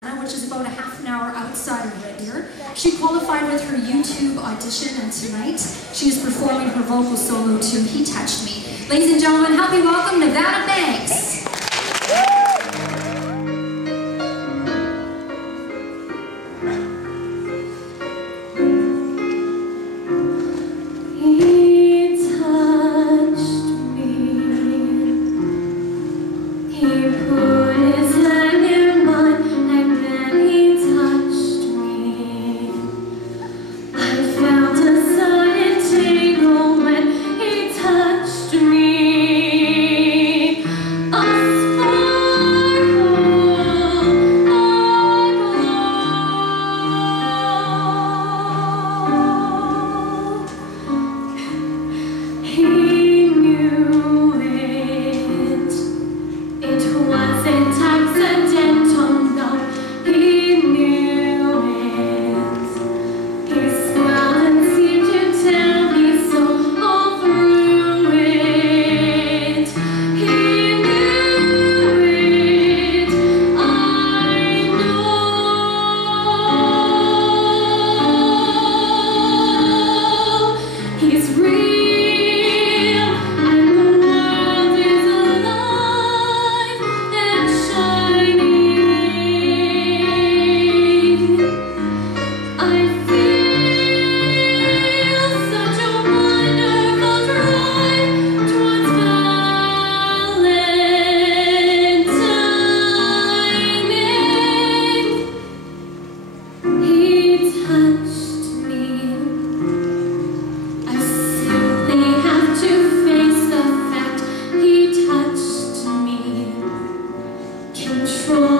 which is about a half an hour outside of Red Deer. She qualified with her YouTube audition, and tonight she is performing her vocal solo to He Touched Me. Ladies and gentlemen, help me welcome Nevada Banks. Control